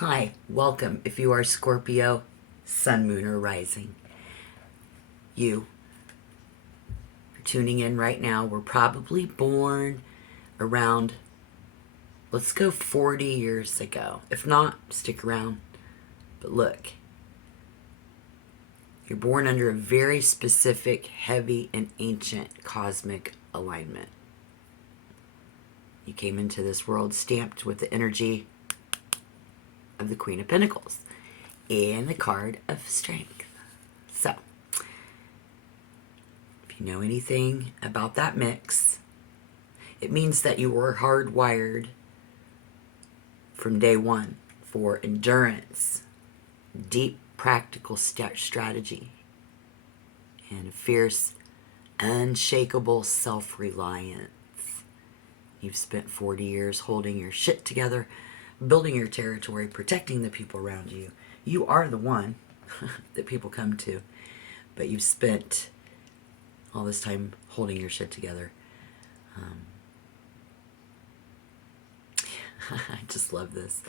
Hi, welcome. If you are Scorpio, Sun, Moon, or Rising, you are tuning in right now. We're probably born around, let's go 40 years ago. If not, stick around. But look, you're born under a very specific, heavy, and ancient cosmic alignment. You came into this world stamped with the energy of the Queen of Pentacles and the card of Strength. So, if you know anything about that mix, it means that you were hardwired from day one for endurance, deep practical strategy, and a fierce, unshakable self-reliance. You've spent 40 years holding your shit together, building your territory, protecting the people around you. You are the one that people come to, but you've spent all this time holding your shit together. I just love this.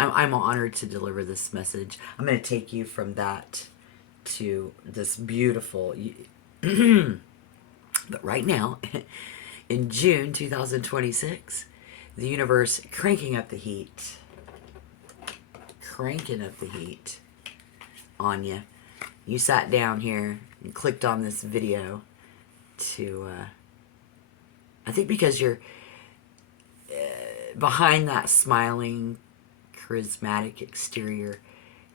I'm honored to deliver this message. I'm going to take you from that to this beautiful... But right now, in June 2026, the universe cranking up the heat on you. You sat down here and clicked on this video to, I think because you're behind that smiling, charismatic exterior,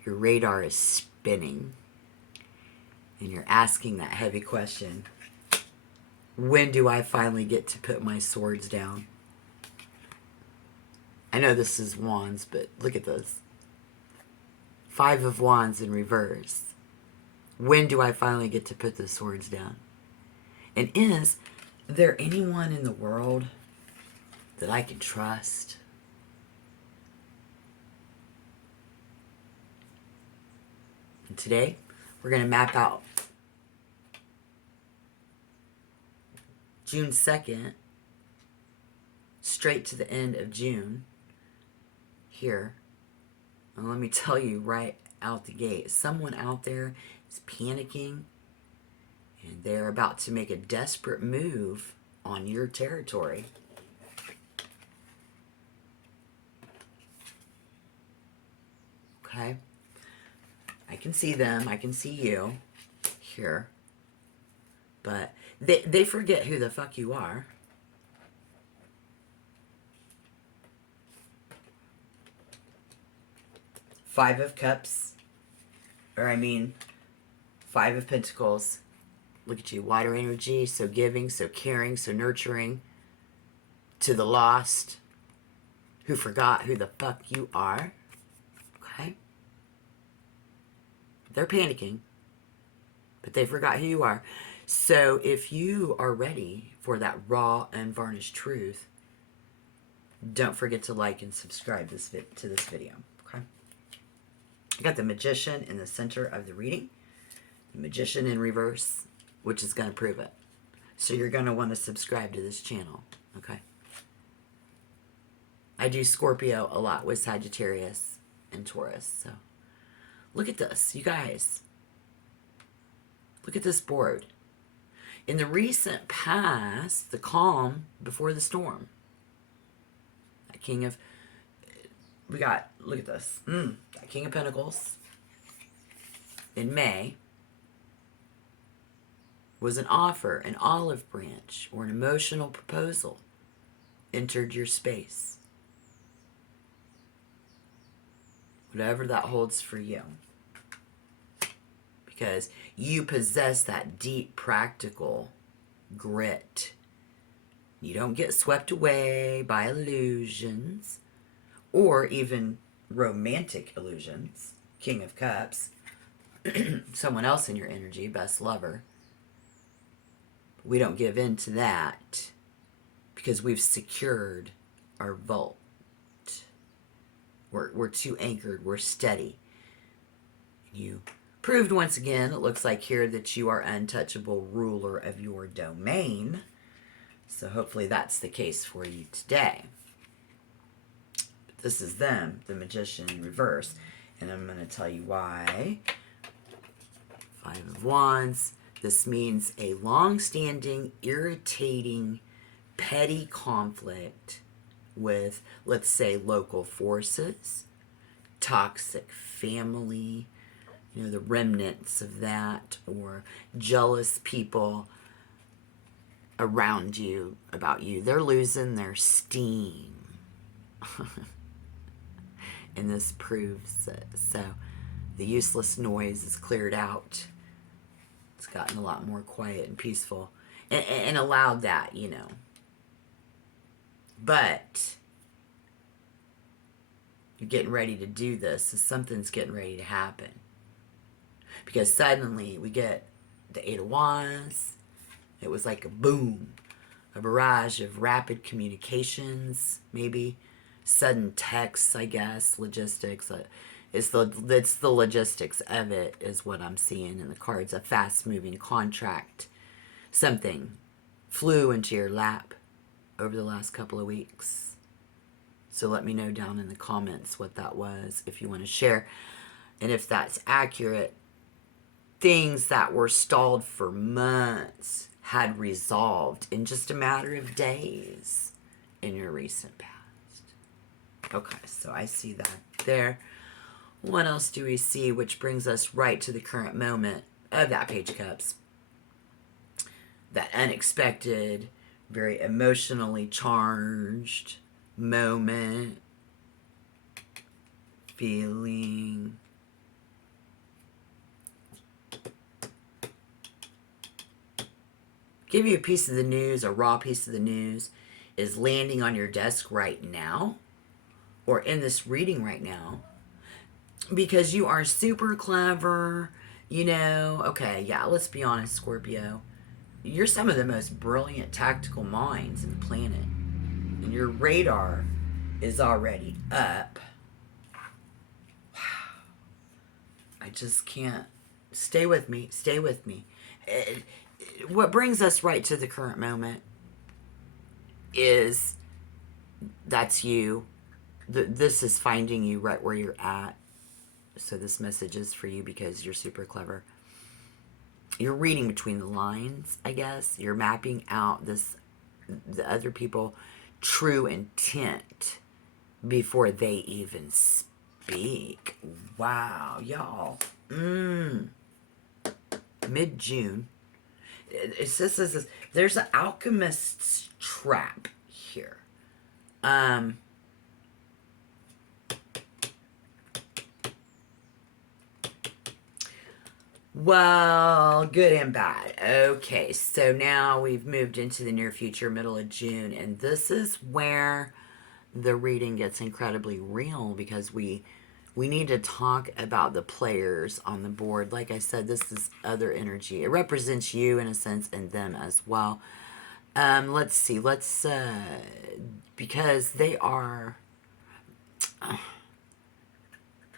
your radar is spinning, and you're asking that heavy question, when do I finally get to put my swords down? I know this is wands, but look at this. 5 of wands in reverse. When do I finally get to put the swords down? And is there anyone in the world that I can trust? And today, we're going to map out June 2nd, straight to the end of June, here. And let me tell you right out the gate, someone out there is panicking, and they're about to make a desperate move on your territory. Okay? I can see them. I can see you here. But they forget who the fuck you are. Five of Cups. Or I mean, 5 of Pentacles. Look at you. Water energy. So giving, so caring, so nurturing. To the lost. Who forgot who the fuck you are. Okay? They're panicking. But they forgot who you are. So if you are ready for that raw, unvarnished truth, don't forget to like and subscribe to this video. Okay? I got the Magician in the center of the reading. The Magician in reverse, which is going to prove it. So you're going to want to subscribe to this channel. Okay? I do Scorpio a lot with Sagittarius and Taurus. So look at this, you guys. Look at this board. In the recent past, the calm before the storm. That King of... We got... Look at this. That King of Pentacles. In May. Was an offer, an olive branch, or an emotional proposal. Entered your space. Whatever that holds for you. Because you possess that deep practical grit. You don't get swept away by illusions or even romantic illusions. King of Cups. Someone else in your energy, best lover. We don't give in to that because we've secured our vault. We're too anchored. We're steady. You proved once again, it looks like here, that you are untouchable ruler of your domain. So hopefully that's the case for you today. But This is them, the Magician in reverse. And I'm going to tell you why. Five of Wands. This means a long-standing, irritating, petty conflict with, let's say, local forces, toxic family, you know, the remnants of that, or jealous people around you, about you. They're losing their steam. And this proves it. So the useless noise is cleared out. It's gotten a lot more quiet and peaceful, and allowed that, you know. But you're getting ready to do this, so something's getting ready to happen. Because suddenly we get the Eight of Wands. It was like a boom, a barrage of rapid communications, maybe sudden texts, I guess, logistics. It's the logistics of it is what I'm seeing in the cards. A fast-moving contract. Something flew into your lap over the last couple of weeks. So let me know down in the comments what that was if you want to share. And if that's accurate, things that were stalled for months had resolved in just a matter of days in your recent past. Okay, so I see that there. What else do we see, which brings us right to the current moment of that Page of Cups? That unexpected, very emotionally charged moment, feeling. Give you a piece of the news, a raw piece of the news is landing on your desk right now, or in this reading right now, because you are super clever, you know. Okay, yeah, let's be honest, Scorpio. You're some of the most brilliant tactical minds in the planet. And your radar is already up. Wow. I just can't. Stay with me. Stay with me. What brings us right to the current moment is that's you. This is finding you right where you're at. So this message is for you because you're super clever. You're reading between the lines, I guess. You're mapping out the other people true intent before they even speak. Wow, y'all. Mid-June. It says this. There's an alchemist's trap here. Well, good and bad. Okay, so now we've moved into the near future, middle of June, and this is where the reading gets incredibly real, because we need to talk about the players on the board. Like I said, this is other energy. It represents you in a sense and them as well. Let's see. Because they are...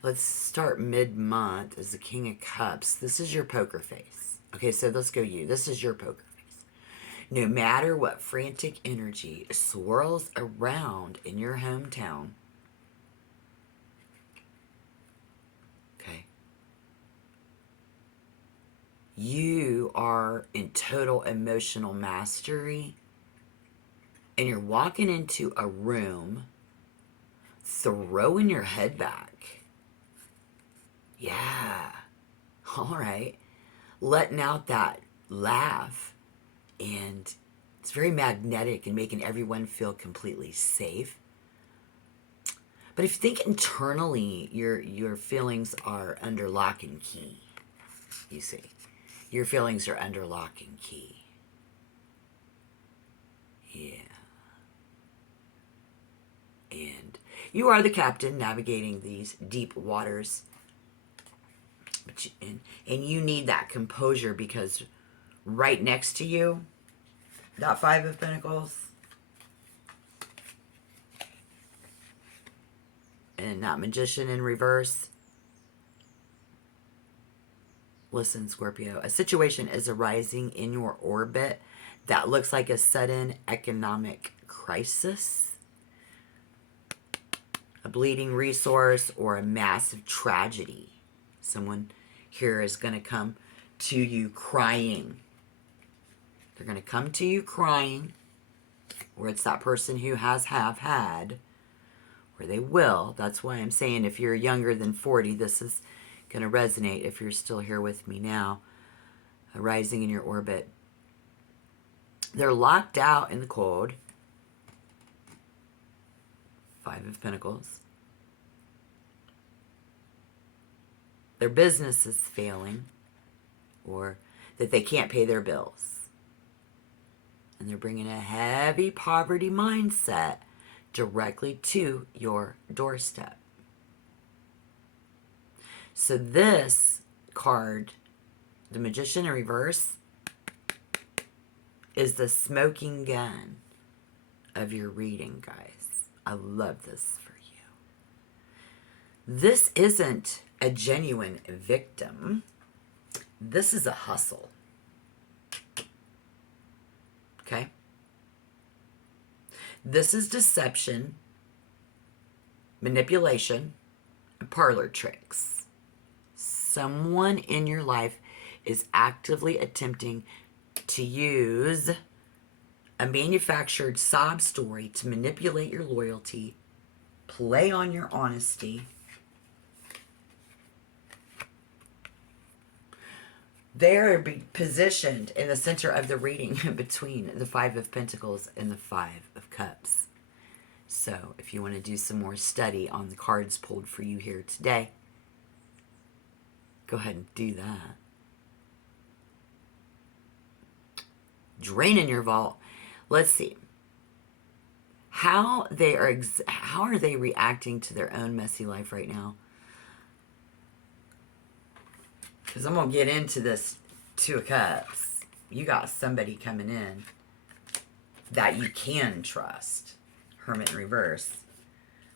let's start mid-month as the King of Cups. This is your poker face. Okay, so let's go you. This is your poker face. No matter what frantic energy swirls around in your hometown, okay, you are in total emotional mastery, and you're walking into a room throwing your head back. Yeah. All right. Letting out that laugh. And it's very magnetic and making everyone feel completely safe. But if you think internally, your feelings are under lock and key. You see. Your feelings are under lock and key. Yeah. And you are the captain navigating these deep waters. But and you need that composure, because right next to you, that Five of Pentacles, and that Magician in reverse. Listen, Scorpio, a situation is arising in your orbit that looks like a sudden economic crisis. a bleeding resource, or a massive tragedy. Someone here is going to come to you crying. They're going to come to you crying, or it's that person who have had, or they will. That's why I'm saying if you're younger than 40, this is going to resonate if you're still here with me now, rising in your orbit. They're locked out in the cold. 5 of Pentacles. Their business is failing, or that they can't pay their bills. And they're bringing a heavy poverty mindset directly to your doorstep. So this card, the Magician in reverse, is the smoking gun of your reading, guys. I love this for you. This isn't a genuine victim. This is a hustle. Okay? This is deception, manipulation, and parlor tricks. Someone in your life is actively attempting to use a manufactured sob story to manipulate your loyalty, play on your honesty. They're positioned in the center of the reading between the 5 of Pentacles and the 5 of Cups. So if you want to do some more study on the cards pulled for you here today, go ahead and do that. Draining your vault. Let's see. How are they reacting to their own messy life right now? Because I'm going to get into this 2 of Cups. You got somebody coming in that you can trust. Hermit in reverse.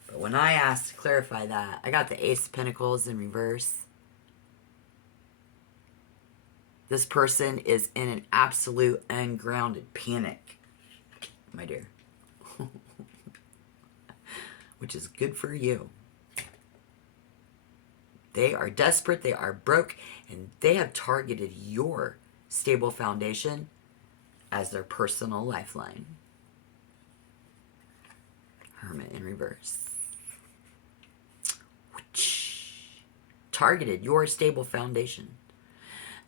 But when I asked to clarify that, I got the Ace of Pentacles in reverse. This person is in an absolute ungrounded panic, my dear. Which is good for you. They are desperate, they are broke, and they have targeted your stable foundation as their personal lifeline. Hermit in reverse. Targeted your stable foundation.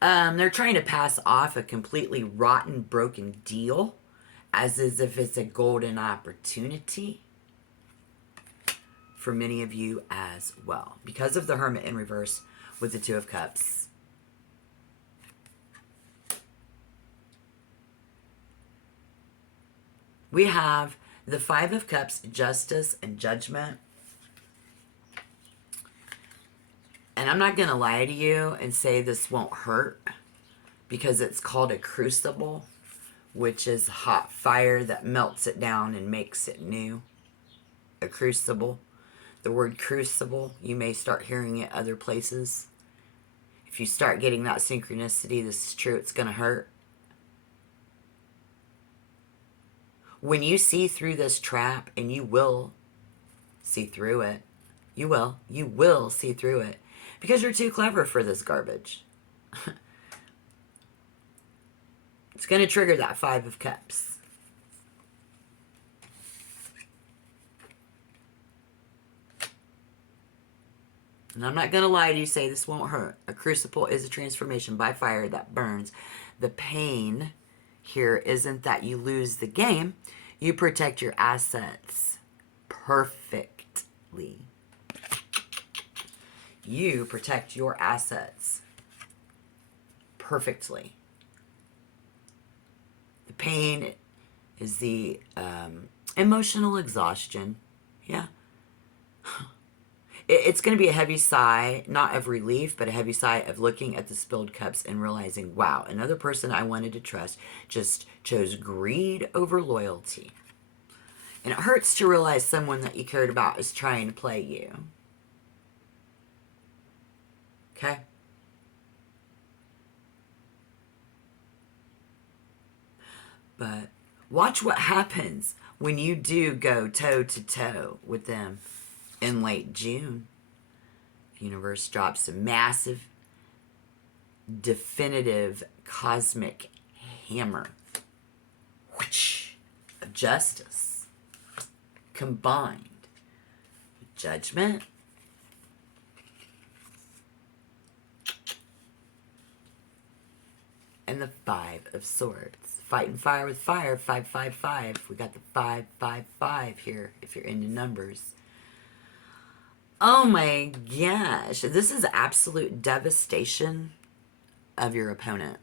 They're trying to pass off a completely rotten, broken deal as if it's a golden opportunity for many of you as well. Because of the Hermit in reverse with the 2 of Cups. We have the 5 of Cups, Justice and Judgment. And I'm not going to lie to you and say this won't hurt, because it's called a crucible, which is hot fire that melts it down and makes it new. A crucible. The word crucible, you may start hearing it other places. If you start getting that synchronicity, this is true, it's going to hurt. When you see through this trap, and you will see through it, you will see through it, because you're too clever for this garbage. It's going to trigger that 5 of Cups. And I'm not going to lie to you, say this won't hurt. A crucible is a transformation by fire that burns. The pain here isn't that you lose the game. You protect your assets perfectly. You protect your assets perfectly. The pain is the emotional exhaustion. Yeah. It's going to be a heavy sigh, not of relief, but a heavy sigh of looking at the spilled cups and realizing, wow, another person I wanted to trust just chose greed over loyalty. And it hurts to realize someone that you cared about is trying to play you. Okay? But watch what happens when you do go toe to toe with them In late June, the universe drops a massive, definitive cosmic hammer of justice combined with judgment and the Five of Swords. Fighting fire with fire, 555. We got the 555 here if you're into numbers. Oh my gosh. This is absolute devastation of your opponent,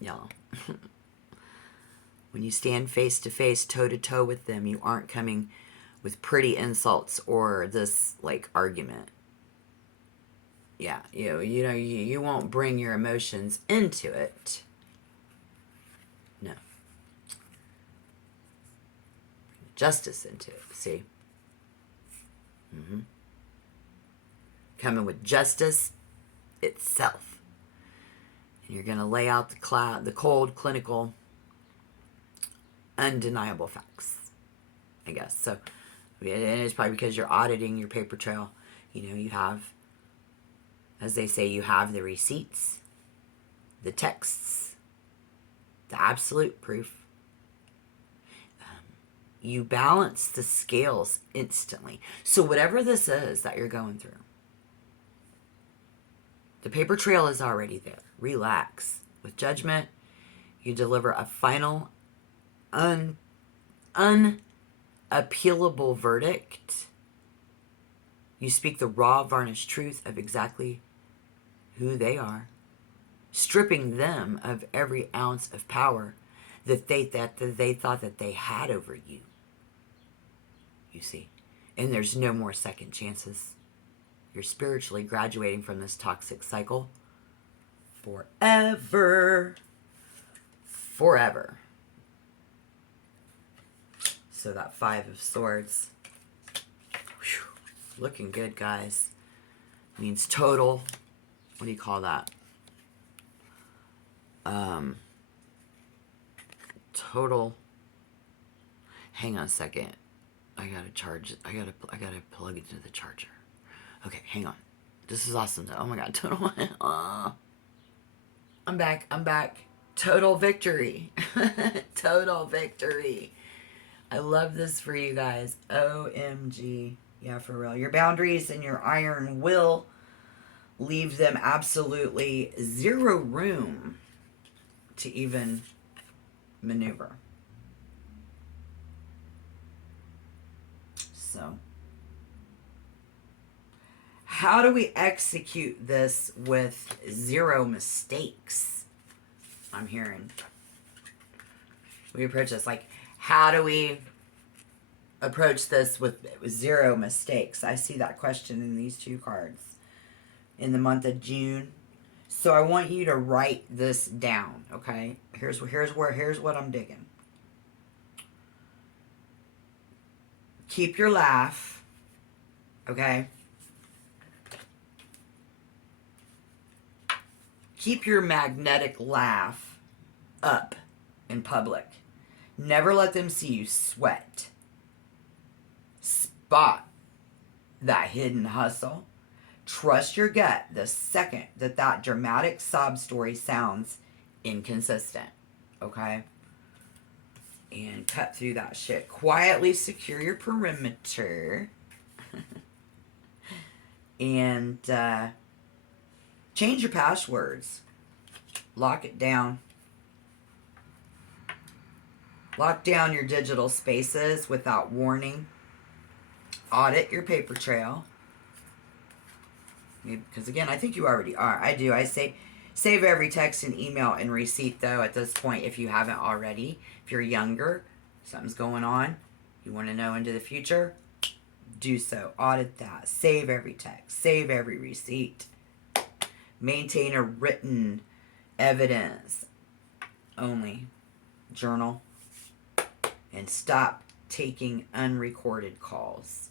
y'all. When you stand face to face, toe to toe with them, you aren't coming with pretty insults or this like argument. Yeah, you won't bring your emotions into it. No. Bring justice into it, see? Coming with justice itself. And you're going to lay out the cold, clinical, undeniable facts, I guess. So, and it's probably because you're auditing your paper trail. You have, as they say, you have the receipts, the texts, the absolute proof. You balance the scales instantly. So whatever this is that you're going through, the paper trail is already there. Relax. With judgment, you deliver a final, unappealable verdict. You speak the raw, varnished truth of exactly who they are, stripping them of every ounce of power that they thought that they had over you. You see, and there's no more second chances. You're spiritually graduating from this toxic cycle forever. So that Five of Swords, whew, looking good, guys. Means total, what do you call that? Total, hang on a second. I gotta charge it. I gotta plug it into the charger. Okay, hang on. This is awesome though. Oh my god, total. I'm back. Total victory. Total victory. I love this for you guys. OMG. Yeah, for real. Your boundaries and your iron will leave them absolutely zero room to even maneuver. So, how do we execute this with zero mistakes? I'm hearing. We approach this like, how do we approach this with zero mistakes? I see that question in these two cards in the month of June. So I want you to write this down, okay? Here's what I'm digging. Keep your laugh, okay? Keep your magnetic laugh up in public. Never let them see you sweat. Spot that hidden hustle. Trust your gut the second that dramatic sob story sounds inconsistent, okay? And cut through that shit. Quietly secure your perimeter. And change your passwords. Lock it down. Lock down your digital spaces without warning. Audit your paper trail. Because again, I think you already are. I do. I say save every text and email and receipt though at this point if you haven't already. If you're younger, something's going on, you want to know into the future, do so. Audit that. Save every text. Save every receipt. Maintain a written evidence only journal. And stop taking unrecorded calls.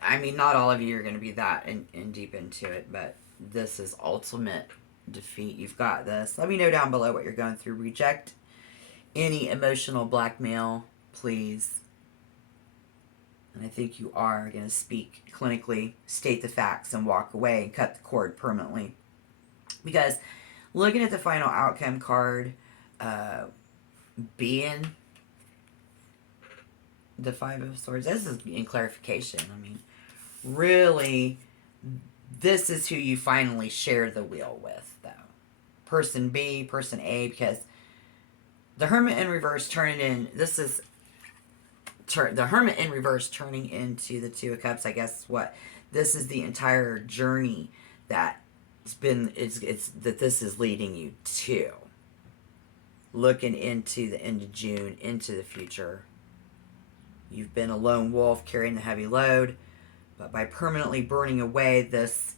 I mean, not all of you are going to be that in deep into it, but this is ultimate defeat. You've got this. Let me know down below what you're going through. Reject any emotional blackmail, please. And I think you are going to speak clinically, state the facts, and walk away and cut the cord permanently. Because looking at the final outcome card, being the Five of Swords, this is in clarification. I mean, really, this is who you finally share the wheel with, though. Person B, person A, because the Hermit in reverse turning in, this is the Hermit in reverse turning into the Two of Cups. I guess what this is the entire journey that it's that this is leading you to, looking into the end of June, into the future. You've been a lone wolf carrying the heavy load, but by permanently burning away this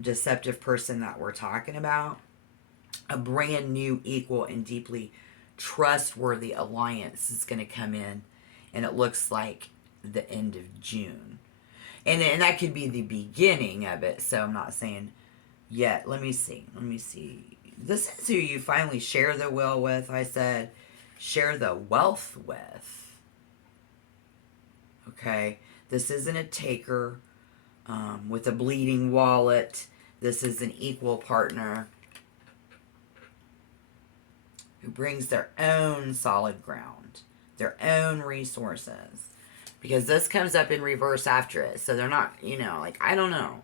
deceptive person that we're talking about, a brand new, equal, and deeply trustworthy alliance is going to come in, and it looks like the end of June. And that could be the beginning of it, so I'm not saying yet. Let me see. This is who you finally share the will with. I said share the wealth with. Okay? This isn't a taker with a bleeding wallet. This is an equal partner who brings their own solid ground, their own resources. Because this comes up in reverse after it. So they're not, like, I don't know.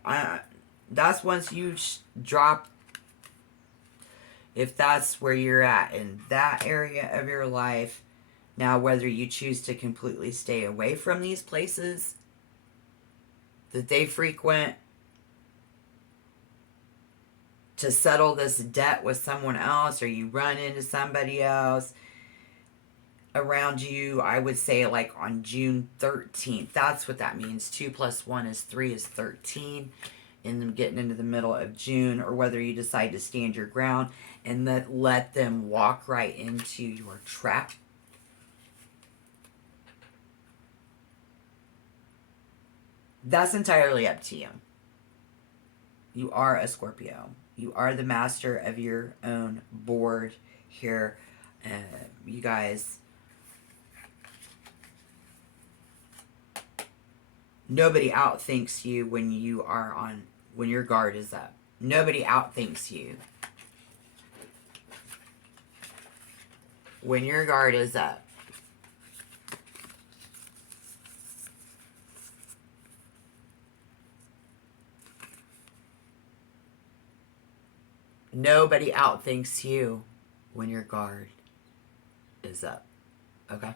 That's once you drop, if that's where you're at in that area of your life. Now, whether you choose to completely stay away from these places that they frequent to settle this debt with someone else, or you run into somebody else around you, I would say like on June 13th. That's what that means. 2 + 1 is 3 is 13. And them getting into the middle of June, or whether you decide to stand your ground and let them walk right into your trap. That's entirely up to you. You are a Scorpio. You are the master of your own board here. You guys, nobody outthinks you when your guard is up. Nobody outthinks you when your guard is up. Nobody outthinks you when your guard is up. Okay?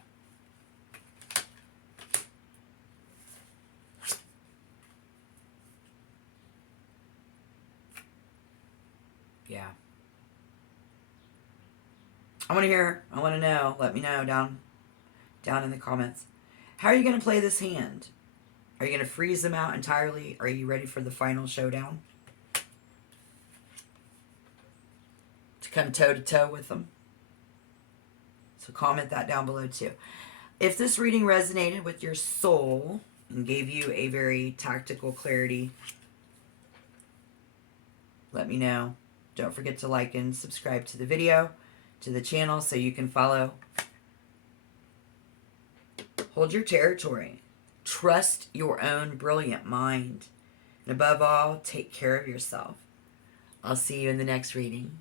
Yeah. I want to hear. I want to know. Let me know down in the comments. How are you going to play this hand? Are you going to freeze them out entirely? Are you ready for the final showdown? To come toe-to-toe with them? So comment that down below too. If this reading resonated with your soul and gave you a very tactical clarity, let me know. Don't forget to like and subscribe to the video, to the channel, so you can follow. Hold your territory. Trust your own brilliant mind. And above all, take care of yourself. I'll see you in the next reading.